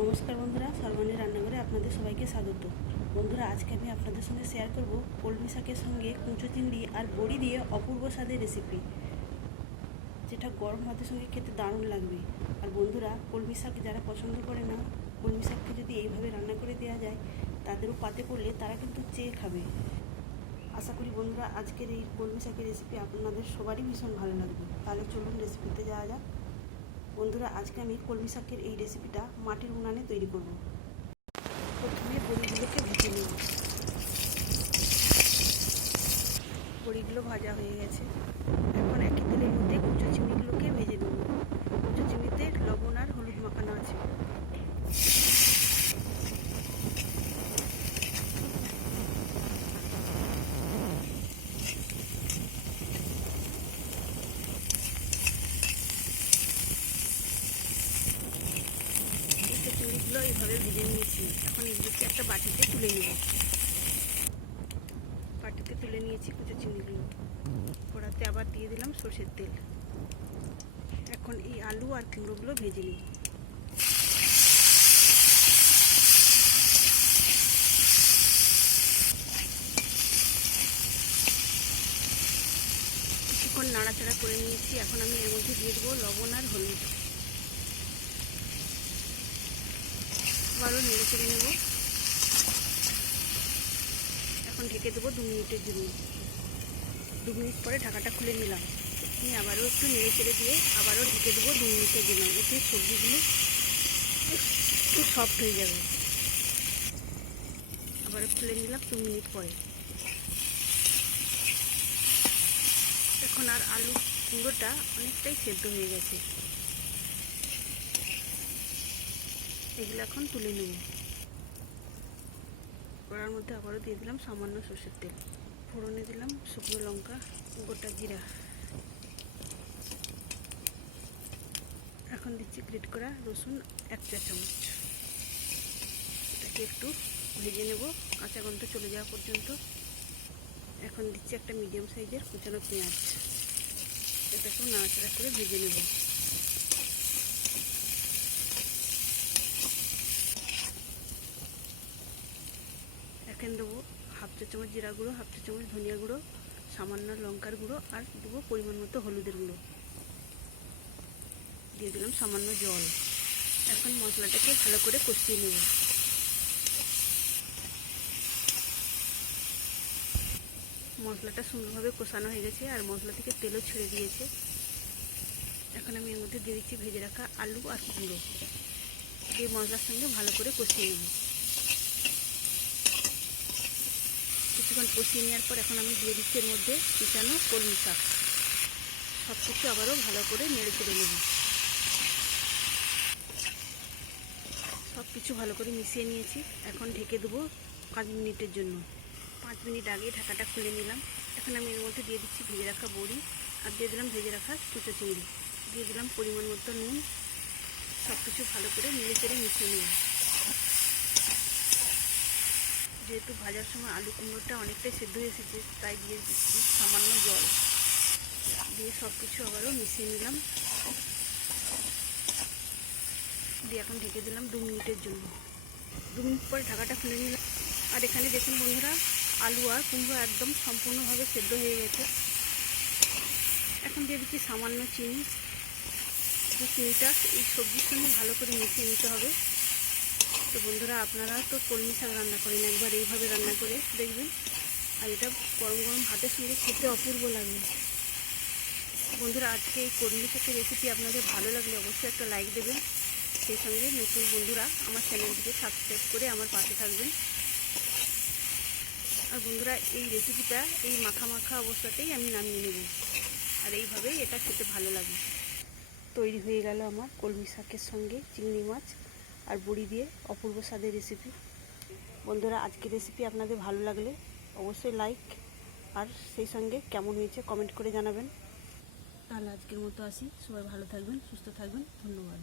নমস্কার বন্ধুরা, সর্বাণী রান্নাঘরে আপনাদের সবাইকে স্বাগত। বন্ধুরা, আজকে আমি আপনাদের সঙ্গে শেয়ার করব কলমি শাকের সঙ্গে কুঁচো চিংড়ি আর বড়ি দিয়ে অপূর্ব স্বাদের রেসিপি, যেটা গরম ভাতের সঙ্গে খেতে দারুণ লাগবে। আর বন্ধুরা, কলমি শাক যারা পছন্দ করে না, কলমি শাককে যদি এইভাবে রান্না করে দেওয়া যায়, তাদেরও পাতে পড়লে তারা কিন্তু চেয়ে খাবে। আশা করি বন্ধুরা, আজকের এই কলমি শাকের রেসিপি আপনাদের সবারই ভীষণ ভালো লাগবে। তাহলে চলুন রেসিপিতে যাওয়া যাক। বন্ধুরা, আজকে আমি কলমি শাকের এই রেসিপিটা মাটির উনানে তৈরি করব। প্রথমে বড়িগুলোকে ভেজে নেব। বড়িগুলো ভাজা হয়ে গেছে। এখন একই তেলের মধ্যে কুচো চিংড়িগুলোকে ভেজে নেব। কুচো চিংড়িতে লবণ আর হলুদ মাখানো আছে। চিংড়িগুলো এইভাবে ভেজে নিয়েছি। এখন এগুলোকে একটা বাটিতে তুলে নেব। বাটিতে তুলে নিয়েছি কুচো চিংড়িগুলো। কড়াতে আবার দিয়ে দিলাম সর্ষের তেল। এখন এই আলু আর কুমড়োগুলো ভেজে নিই। কিছুক্ষণ নাড়াচাড়া করে নিয়েছি। এখন আমি এর মধ্যে দিয়ে দেবো লবণ আর হলুদ। আবারও নেড়ে চেড়ে নেব। এখন ঢেকে দেবো 2 মিনিটের জন্য। 2 মিনিট পরে ঢাকাটা খুলে নিলাম। নিয়ে আবারও একটু নেড়ে চেড়ে দিয়ে আবারও ঢেকে দেবো 2 মিনিটের জন্য। এতে সবজিগুলো একটু সফট হয়ে যাবে। আবারও খুলে নিলাম 2 মিনিট পরে। এখন আর আলু কুমড়োটা অনেকটাই সেদ্ধ হয়ে গেছে। এগুলো এখন তুলে নেব। কড়ার মধ্যে আবারও দিয়ে দিলাম সামান্য সর্ষের তেল। ফোড়নে দিলাম শুকনো লঙ্কা, গোটা জিরা। এখন দিচ্ছি গ্রেট করা রসুন 1 চা চামচ। এটাকে একটু ভেজে নেব কাঁচা গন্ধ চলে যাওয়া পর্যন্ত। এখন দিচ্ছি একটা মিডিয়াম সাইজের কুচানো পেঁয়াজ। এটাকেও নাড়াচাড়া করে ভেজে নেব। এখন দেবো 1/2 চা চামচ জিরা গুঁড়ো, 1/2 চা চামচ ধনিয়া গুঁড়ো, সামান্য লঙ্কার গুঁড়ো আর দেবো পরিমাণ মতো হলুদের গুঁড়ো। দিয়ে দিলাম সামান্য জল। এখন মশলাটাকে ভালো করে কষিয়ে নেব। মশলাটা সুন্দরভাবে কষানো হয়ে গেছে আর মশলা থেকে তেলও ছেড়ে দিয়েছে। এখন আমি এর মধ্যে দিয়ে দিচ্ছি ভেজে রাখা আলু আর কুমড়ো। এই মশলার সঙ্গে ভালো করে কষিয়ে নেব। কিছুক্ষণ কষিয়ে নেওয়ার পর এখন আমি দিয়ে দিচ্ছি এর মধ্যে কুচানো কলমি শাক। সব কিছু আবারও ভালো করে নেড়ে চেড়ে নেব। সব কিছু ভালো করে মিশিয়ে নিয়েছি। এখন ঢেকে দেবো 5 মিনিটের জন্য। 5 মিনিট আগে ঢাকাটা খুলে নিলাম। এখন আমি এর মধ্যে দিয়ে দিচ্ছি ভেজে রাখা বড়ি আর দিয়ে দিলাম ভেজে রাখা কুচো চিংড়ি। দিয়ে দিলাম পরিমাণ মতো নুন। সব কিছু ভালো করে নেড়ে চেড়ে মিশিয়ে নেব। যেহেতু ভাজার সময় আলু কুমড়োটা অনেকটাই সেদ্ধ হয়ে এসেছে, তাই দিয়ে দিচ্ছি সামান্য জল। দিয়ে সব কিছু আবারও মিশিয়ে নিলাম। দিয়ে এখন ঢেকে দিলাম 2 মিনিটের জন্য। 2 মিনিট পরে ঢাকাটা খুলে নিলাম। আর এখানে দেখুন বন্ধুরা, আলু আর কুমড়ো একদম সম্পূর্ণভাবে সেদ্ধ হয়ে গেছে। এখন দিয়ে দিচ্ছি সামান্য চিনি। চিনিটা এই সবজির সঙ্গে ভালো করে মিশিয়ে নিতে হবে। তো বন্ধুরা, আপনারা তো কলমি শাক রান্না করেন, একবার এইভাবে রান্না করে দেখবেন। আর এটা গরম গরম ভাতের সঙ্গে খেতে অপূর্ব লাগবে। বন্ধুরা, আজকে এই কলমি শাকের রেসিপি আপনাদের ভালো লাগলে অবশ্যই একটা লাইক দেবেন। সেই সঙ্গে নতুন বন্ধুরা আমার চ্যানেলটিকে সাবস্ক্রাইব করে আমার পাশে থাকবেন। আর বন্ধুরা, এই রেসিপিটা এই মাখা মাখা অবস্থাতেই আমি নামিয়ে নেব। আর এইভাবেই এটা খেতে ভালো লাগে। তৈরি হয়ে গেল আমার কলমি শাকের সঙ্গে চিংড়ি মাছ আর বড়ি দিয়ে অপূর্ব স্বাদের রেসিপি। বন্ধুরা, আজকের রেসিপি আপনাদের ভালো লাগলে অবশ্যই লাইক আর সেই সঙ্গে কেমন হয়েছে কমেন্ট করে জানাবেন। তাহলে আজকের মতো আসি। সবাই ভালো থাকবেন, সুস্থ থাকবেন। ধন্যবাদ।